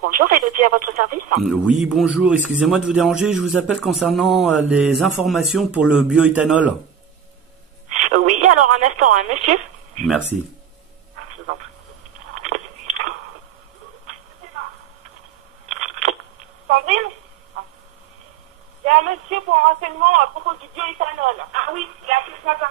Bonjour, Elodie à votre service. Oui, bonjour, excusez-moi de vous déranger, je vous appelle concernant les informations pour le bioéthanol. Oui, alors un instant, hein, monsieur. Merci. Je vous en prie. Sandrine, il y a un monsieur pour un renseignement à propos du bioéthanol. Ah oui, il a appelé ce matin.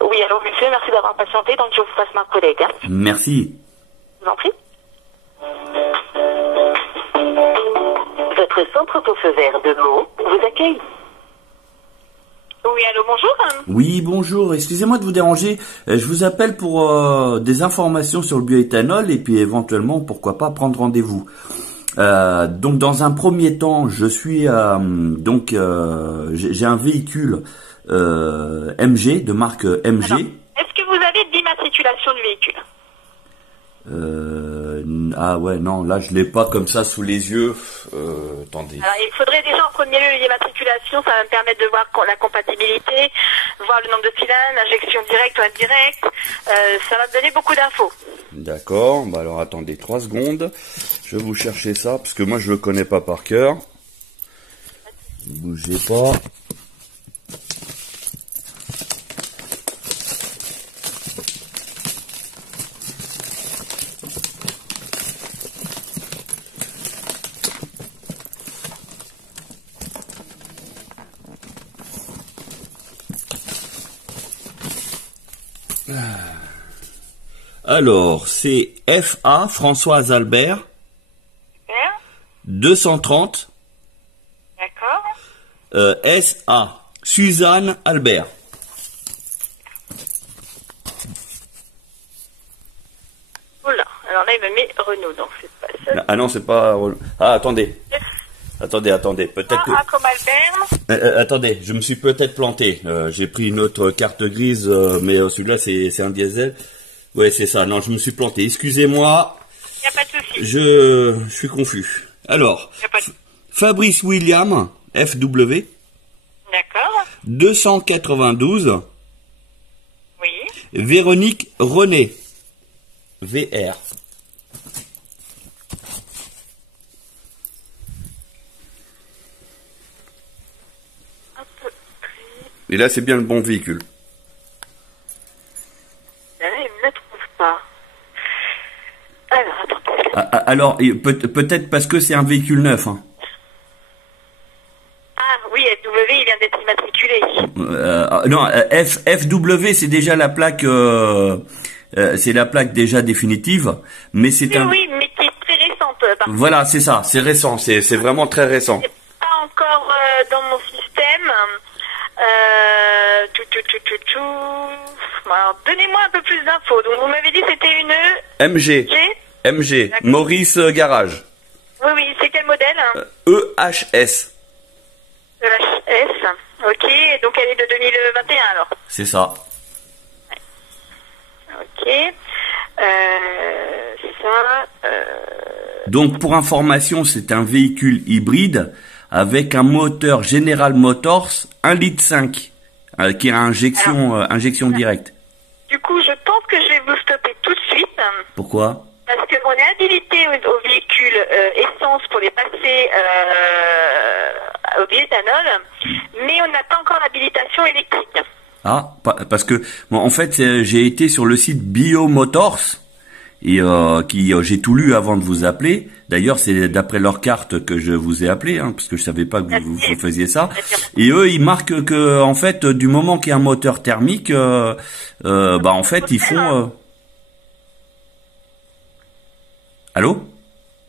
Oui, allô, monsieur, merci d'avoir patienté, donc je vous passe ma collègue. Hein. Merci. Je vous en prie. Votre centre au feu vert de Meaux vous accueille. Oui, allô, bonjour. Oui, bonjour, excusez-moi de vous déranger, je vous appelle pour des informations sur le bioéthanol et puis éventuellement, pourquoi pas, prendre rendez-vous. Donc dans un premier temps, je suis j'ai un véhicule MG, de marque MG. Alors, est-ce que vous avez l'immatriculation du véhicule? Ah ouais, non, là je l'ai pas comme ça sous les yeux. Attendez. Alors, il faudrait déjà en premier lieu l'immatriculation, ça va me permettre de voir la compatibilité, voir le nombre de cylindres, injection directe ou indirecte, ça va me donner beaucoup d'infos. D'accord, bah alors attendez 3 secondes, je vais vous chercher ça, parce que moi je le connais pas par cœur. Bougez pas. Alors, c'est FA Françoise Albert, Super. 230, D'accord. SA Suzanne Albert. Oula, alors là il me met Renault, donc c'est pas ça. Ah non, c'est pas... Ah, attendez. Attendez, peut-être que... Ah, comme Albert. attendez, je me suis peut-être planté. J'ai pris une autre carte grise, mais celui-là, c'est un diesel. Ouais, c'est ça. Non, je me suis planté. Excusez-moi. Il n'y a pas de souci. Je suis confus. Alors, Y a pas de... Fabrice William, FW, D'accord. 292, Oui. Véronique René, VR. Hop. Et là, c'est bien le bon véhicule. Là, il ne le trouve pas. Alors, attendez. Alors, peut-être parce que c'est un véhicule neuf. Hein. Ah oui, FW, il vient d'être immatriculé. Non, FW, c'est déjà la plaque, c'est la plaque déjà définitive, mais c'est Oui, un. oui, mais qui est très récente. Par contre. Voilà, c'est ça, c'est récent, c'est vraiment très récent. C'est pas encore dans mon système. Bon, alors, donnez-moi un peu plus d'infos. Donc, vous m'avez dit que c'était une MG, MG, D'accord. Maurice Garage, Oui, oui, c'est quel modèle? EHS, EHS. Ok, donc elle est de 2021 alors. c'est ça. Ok. Ça. Donc pour information, c'est un véhicule hybride avec un moteur General Motors 1,5 litre qui a injection directe. Du coup, je pense que je vais vous stopper tout de suite. Pourquoi? Parce qu'on est habilité au véhicule essence pour les passer au bioéthanol, mais on n'a pas encore l'habilitation électrique. Ah, parce que bon, en fait, j'ai été sur le site Biomotors et j'ai tout lu avant de vous appeler. D'ailleurs, c'est d'après leur carte que je vous ai appelé, hein, parce que je savais pas que vous faisiez ça. Et eux, ils marquent que en fait, du moment qu'il y a un moteur thermique, en fait, ils font. Allô?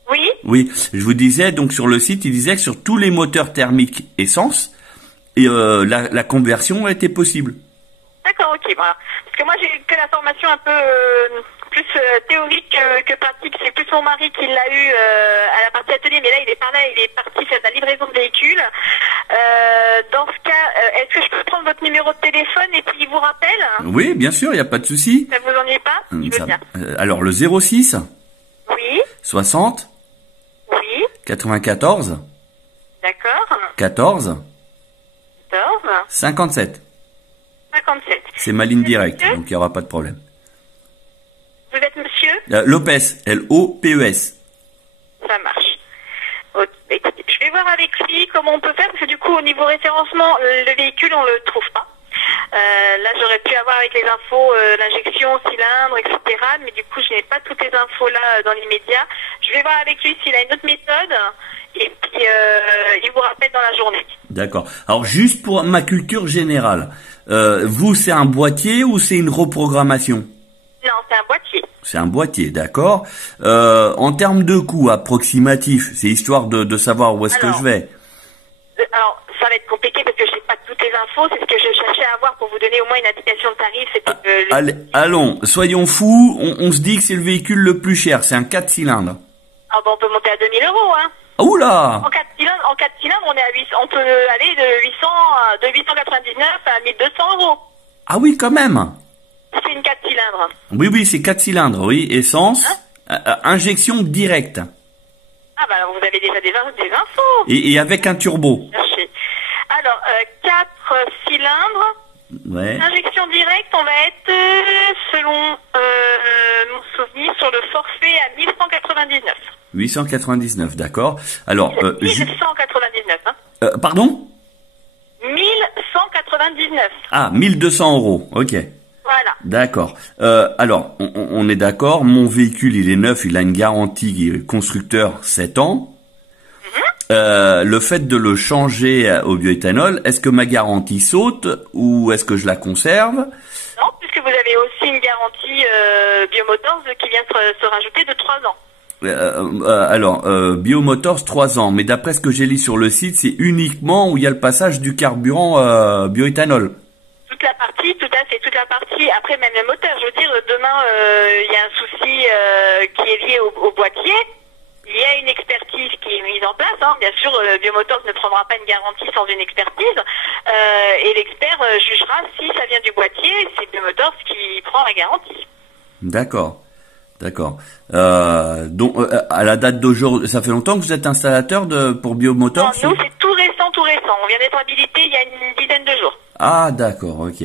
Oui. Oui, je vous disais donc sur le site, ils disaient que sur tous les moteurs thermiques essence, la conversion était possible. D'accord, ok, voilà. Parce que moi j'ai eu que l'information un peu plus théorique que pratique. C'est plus mon mari qui l'a eu à la partie atelier, mais là il est par là, il est parti faire de la livraison de véhicules. Dans ce cas, est-ce que je peux prendre votre numéro de téléphone et puis il vous rappelle? Oui, bien sûr, il n'y a pas de souci. Ça vous ennuie pas? Je veux bien. Alors, le 06 Oui. 60 Oui. 94 D'accord. 14 14. 57. 57. C'est ma ligne directe, Monsieur, donc il n'y aura pas de problème. vous êtes monsieur? Lopez, L-O-P-E-S. Ça marche. Ok, écoutez, je vais voir avec lui comment on peut faire, parce que du coup, au niveau référencement, le véhicule, on le trouve pas. Là, j'aurais pu avoir avec les infos l'injection, cylindre, etc. Mais du coup, je n'ai pas toutes les infos là dans l'immédiat. Je vais voir avec lui s'il a une autre méthode. Et puis, il vous rappelle dans la journée. D'accord. Alors, juste pour ma culture générale, vous, c'est un boîtier ou c'est une reprogrammation? Non, c'est un boîtier. C'est un boîtier, d'accord. En termes de coût approximatif, c'est histoire de savoir où est-ce que je vais. Alors, ça va être compliqué parce que je n'ai pas toutes les infos. C'est ce que je cherchais à avoir pour vous donner au moins une indication de tarif. Allons, soyons fous. On se dit que c'est le véhicule le plus cher. C'est un 4 cylindres. Ah bon, on peut monter à 2000 euros, hein. Oula! En 4 cylindres, on est à 800, on peut aller de 899 à 1200 euros. Ah oui, quand même. C'est une 4 cylindres. Oui, c'est 4 cylindres, oui. Essence, injection directe. Ah bah vous avez déjà des infos. Et avec un turbo. Cherchez. Alors, 4 cylindres. Ouais. Injection directe, on va être, selon mon souvenir, sur le forfait à 1199. 899, d'accord. Alors, 1199, hein. Pardon? 1199. Ah, 1200 euros, ok. Voilà. D'accord. Alors, on est d'accord, mon véhicule, il est neuf, il a une garantie constructeur 7 ans. Le fait de le changer au bioéthanol, est-ce que ma garantie saute ou est-ce que je la conserve? Non, puisque vous avez aussi une garantie Biomotors qui vient se rajouter de 3 ans. Alors, Biomotors 3 ans, mais d'après ce que j'ai lu sur le site, c'est uniquement où il y a le passage du carburant bioéthanol. Toute la partie, tout à fait, toute la partie, après même le moteur, je veux dire, demain, il y a un souci qui est lié au boîtier, il y a une expertise qui est mise en place, hein. Bien sûr, Biomotors ne prendra pas une garantie sans une expertise, et l'expert jugera si ça vient du boîtier, c'est Biomotors qui prend la garantie. D'accord. Donc, à la date d'aujourd'hui, ça fait longtemps que vous êtes installateur pour Biomotors? Non, nous, c'est tout récent. On vient d'être habilité il y a une dizaine de jours. Ah, d'accord, ok.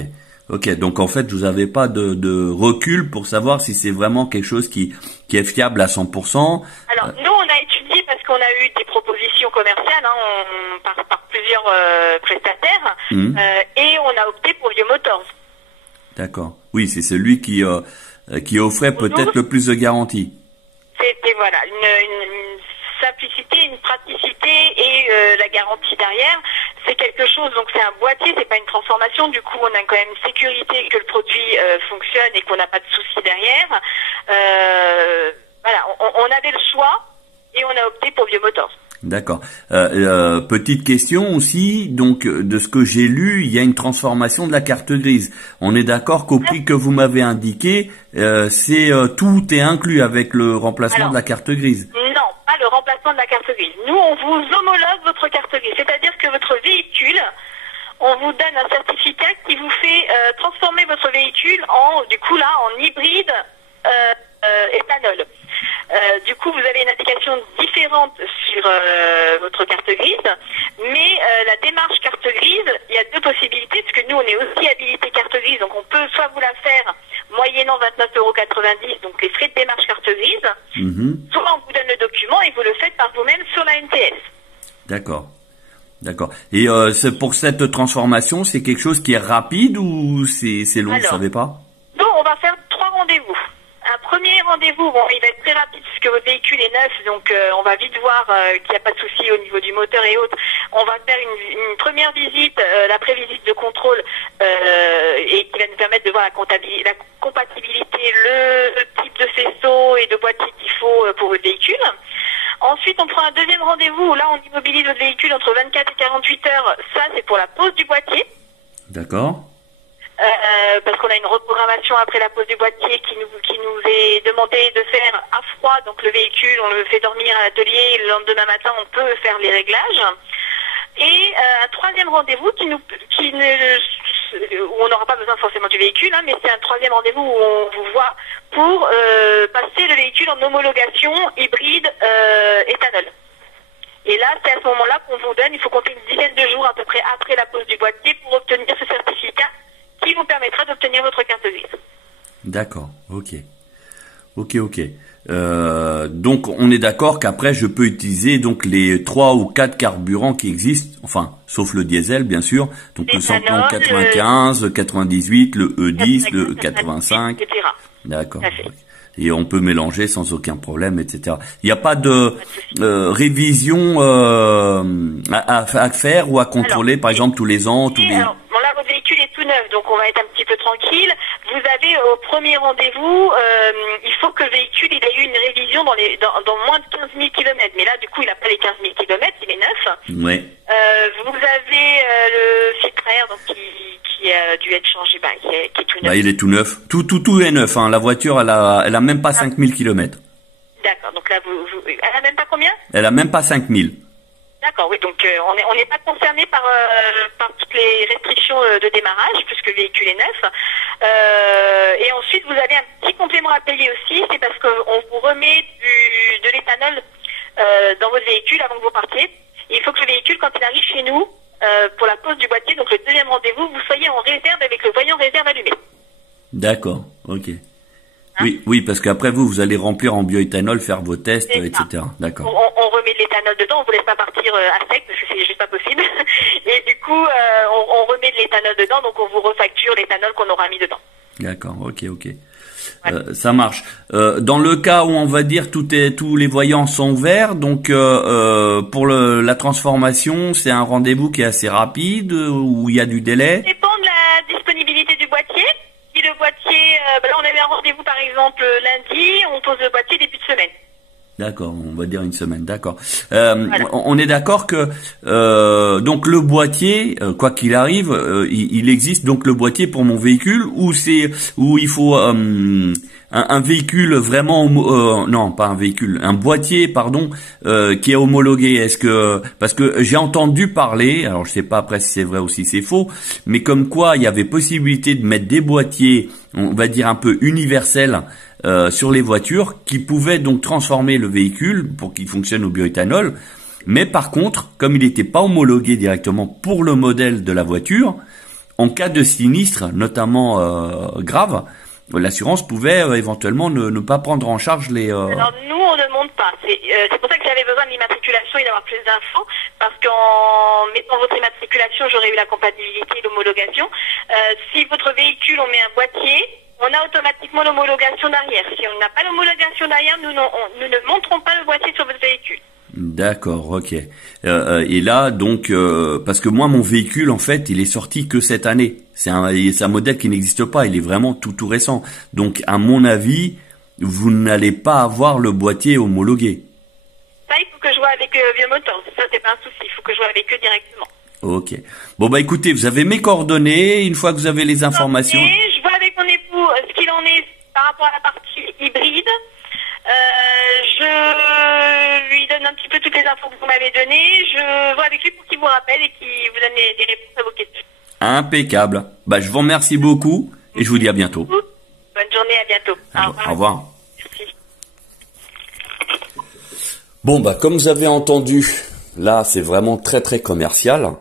Donc, en fait, vous n'avez pas de recul pour savoir si c'est vraiment quelque chose qui est fiable à 100%. Alors, nous, on a étudié parce qu'on a eu des propositions commerciales, hein, par plusieurs prestataires, et on a opté pour Biomotors. D'accord. Oui, c'est celui qui offrait peut-être le plus de garantie. C'était voilà une simplicité, une praticité et la garantie derrière, c'est quelque chose. Donc c'est un boîtier, c'est pas une transformation. Du coup, on a quand même une sécurité que le produit fonctionne et qu'on n'a pas de soucis derrière. Voilà, on avait le choix et on a opté pour Biomotors. D'accord. Petite question aussi, donc de ce que j'ai lu, il y a une transformation de la carte grise. On est d'accord qu'au prix que vous m'avez indiqué, tout est inclus avec le remplacement de la carte grise. Non, pas le remplacement de la carte grise. Nous, on vous homologue votre carte grise, c'est-à-dire que votre véhicule, on vous donne un certificat qui vous fait transformer votre véhicule en hybride éthanol. Du coup, vous avez une indication différente sur votre carte grise, mais la démarche carte grise, il y a deux possibilités, parce que nous, on est aussi habilité carte grise, donc on peut soit vous la faire moyennant 29,90 €, donc les frais de démarche carte grise, soit on vous donne le document et vous le faites par vous-même sur la NTS. D'accord. Et c'est pour cette transformation, c'est quelque chose qui est rapide ou c'est long, vous savez pas? Donc, on va faire 3 rendez-vous. Un premier rendez-vous, bon, il va être très rapide puisque votre véhicule est neuf, donc on va vite voir qu'il n'y a pas de souci au niveau du moteur et autres. On va faire une première visite, la pré-visite de contrôle, et qui va nous permettre de voir la compatibilité, le type de faisceau et de boîtier qu'il faut pour votre véhicule. Ensuite, on prend un deuxième rendez-vous où là, on immobilise votre véhicule entre 24 et 48 heures. Ça, c'est pour la pose du boîtier. D'accord. parce qu'on a une reprogrammation après la pose du boîtier qui nous est demandé de faire à froid. Donc le véhicule, on le fait dormir à l'atelier, le lendemain matin, on peut faire les réglages. Et un troisième rendez-vous où on n'aura pas besoin forcément du véhicule, hein, mais c'est un troisième rendez-vous où on vous voit pour passer le véhicule en homologation hybride éthanol. Et là, c'est à ce moment-là qu'on vous donne, il faut compter une dizaine de jours à peu près après la pose du boîtier pour obtenir ce certificat qui vous permettra d'obtenir votre carte grise. D'accord, ok. Donc on est d'accord qu'après je peux utiliser donc les 3 ou 4 carburants qui existent, enfin sauf le diesel bien sûr, donc le samplon 95, le 98, le E10, le E85, etc. D'accord. Et on peut mélanger sans aucun problème, etc. Il n'y a pas de révision à faire ou à contrôler, par exemple tous les ans, tous les... Alors, bon, là, votre véhicule est tout neuf, donc on va être un petit peu tranquille. Vous avez au premier rendez-vous, il faut que le véhicule il ait eu une révision dans moins de 15 000 km. Mais là, du coup, il n'a pas les 15 000 km, il est neuf. Ouais. Vous avez le filtre air donc, qui a dû être changé, qui est tout neuf. Il est tout neuf. Tout est neuf. Hein. La voiture, elle a même pas 5 000 km. D'accord. Donc là, elle a même pas combien? Elle a même pas 5 000. D'accord, oui, donc on n'est pas concerné par toutes les restrictions de démarrage, puisque le véhicule est neuf. Et ensuite, vous avez un petit complément à payer aussi, c'est parce qu'on vous remet de l'éthanol dans votre véhicule avant que vous partiez. Et il faut que le véhicule, quand il arrive chez nous, pour la pose du boîtier, donc le deuxième rendez-vous, vous soyez en réserve avec le voyant réserve allumé. D'accord, ok. Oui, parce qu'après vous allez remplir en bioéthanol, faire vos tests, etc. D'accord. On remet de l'éthanol dedans, on vous laisse pas partir à sec parce que c'est juste pas possible. Et du coup, on remet de l'éthanol dedans, donc on vous refacture l'éthanol qu'on aura mis dedans. D'accord, ok. Ouais. Ça marche. Dans le cas où on va dire tous les voyants sont verts, donc pour la transformation, c'est un rendez-vous qui est assez rapide ou il y a du délai? Ça dépend de la disponibilité du boîtier. Si le boîtier, là on avait un rendez-vous par exemple lundi, on pose le boîtier début de semaine. D'accord, on va dire une semaine, d'accord. Voilà. On est d'accord que donc le boîtier, quoi qu'il arrive, il existe donc le boîtier pour mon véhicule ou il faut un véhicule vraiment non pas un véhicule, un boîtier pardon qui est homologué. Est-ce que parce que j'ai entendu parler, alors je sais pas après si c'est vrai ou si c'est faux, mais comme quoi il y avait possibilité de mettre des boîtiers, on va dire un peu universels sur les voitures qui pouvaient donc transformer le véhicule pour qu'il fonctionne au bioéthanol. Mais par contre, comme il n'était pas homologué directement pour le modèle de la voiture, en cas de sinistre, notamment grave, l'assurance pouvait éventuellement ne pas prendre en charge les... Alors nous, on ne monte pas. C'est pour ça que j'avais besoin de l'immatriculation et d'avoir plus d'infos, parce qu'en mettant votre immatriculation, j'aurais eu la compatibilité et l'homologation. Si votre véhicule, on met un boîtier, on a automatiquement l'homologation d'arrière. Si on n'a pas l'homologation d'arrière, nous ne monterons pas le boîtier sur votre véhicule. D'accord, ok. Et là, donc, parce que moi, mon véhicule, en fait, il est sorti que cette année. C'est un modèle qui n'existe pas. Il est vraiment tout récent. Donc, à mon avis, vous n'allez pas avoir le boîtier homologué. Ça, il faut que je vois avec Biomotor. Ça, c'est pas un souci. Il faut que je vois avec eux directement. Ok. Bon, écoutez, vous avez mes coordonnées. Une fois que vous avez les informations... Okay, je vois avec mon époux ce qu'il en est par rapport à la partie hybride. Je lui donne un petit peu toutes les infos que vous m'avez données. Je vois avec lui pour qu'il vous rappelle et qu'il vous donne des réponses à vos questions. Impeccable. Je vous remercie beaucoup et je vous dis à bientôt. Bonne journée, à bientôt. Au revoir. Merci. Bon, comme vous avez entendu, là, c'est vraiment très commercial.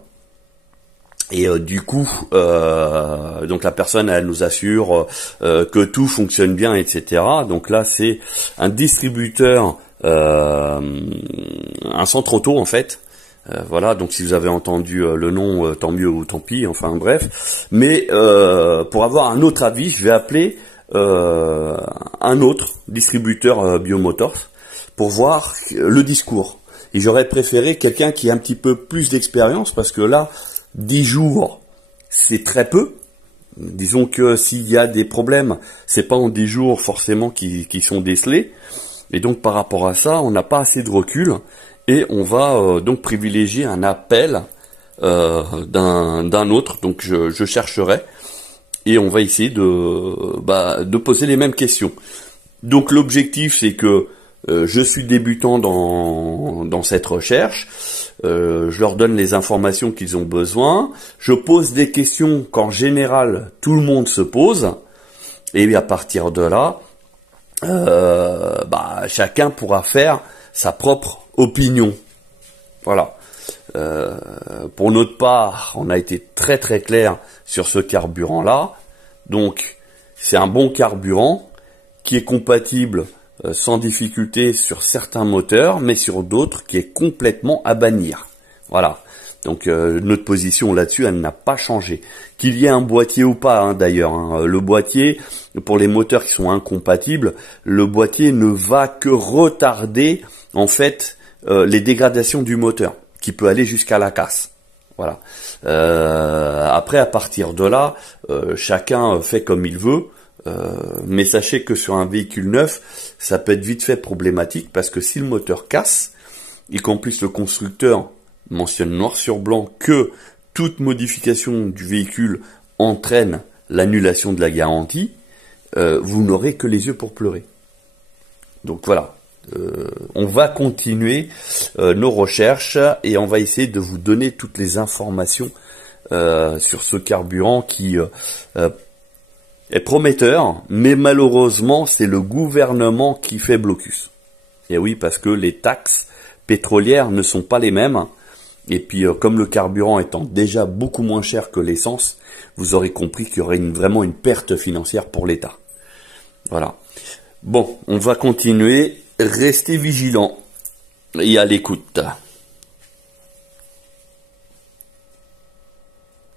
Et du coup, donc la personne, elle nous assure que tout fonctionne bien, etc. Donc là, c'est un distributeur, un centre auto en fait. Voilà, donc si vous avez entendu le nom, tant mieux ou tant pis, enfin bref. Mais pour avoir un autre avis, je vais appeler un autre distributeur Biomotors pour voir le discours. Et j'aurais préféré quelqu'un qui a un petit peu plus d'expérience parce que là, 10 jours, c'est très peu. Disons que s'il y a des problèmes, c'est pas en 10 jours forcément qui sont décelés. Et donc par rapport à ça, on n'a pas assez de recul et on va donc privilégier un appel d'un autre. Donc je chercherai et on va essayer de poser les mêmes questions. Donc l'objectif, c'est que je suis débutant dans cette recherche, je leur donne les informations qu'ils ont besoin, je pose des questions qu'en général tout le monde se pose, et à partir de là, chacun pourra faire sa propre opinion. Voilà. Pour notre part, on a été très très clair sur ce carburant-là. Donc, c'est un bon carburant qui est compatible sans difficulté sur certains moteurs, mais sur d'autres qui est complètement à bannir. Voilà. Donc notre position là-dessus, elle n'a pas changé. Qu'il y ait un boîtier ou pas, hein, d'ailleurs. Hein, le boîtier, pour les moteurs qui sont incompatibles, le boîtier ne va que retarder en fait les dégradations du moteur, qui peut aller jusqu'à la casse. Voilà. Après, à partir de là, chacun fait comme il veut. Mais sachez que sur un véhicule neuf, ça peut être vite fait problématique, parce que si le moteur casse, et qu'en plus le constructeur mentionne noir sur blanc que toute modification du véhicule entraîne l'annulation de la garantie, vous n'aurez que les yeux pour pleurer. Donc voilà, on va continuer nos recherches et on va essayer de vous donner toutes les informations sur ce carburant qui est prometteur, mais malheureusement c'est le gouvernement qui fait blocus. Et oui, parce que les taxes pétrolières ne sont pas les mêmes. Et puis, comme le carburant étant déjà beaucoup moins cher que l'essence, vous aurez compris qu'il y aurait vraiment une perte financière pour l'État. Voilà. Bon, on va continuer. Restez vigilants et à l'écoute.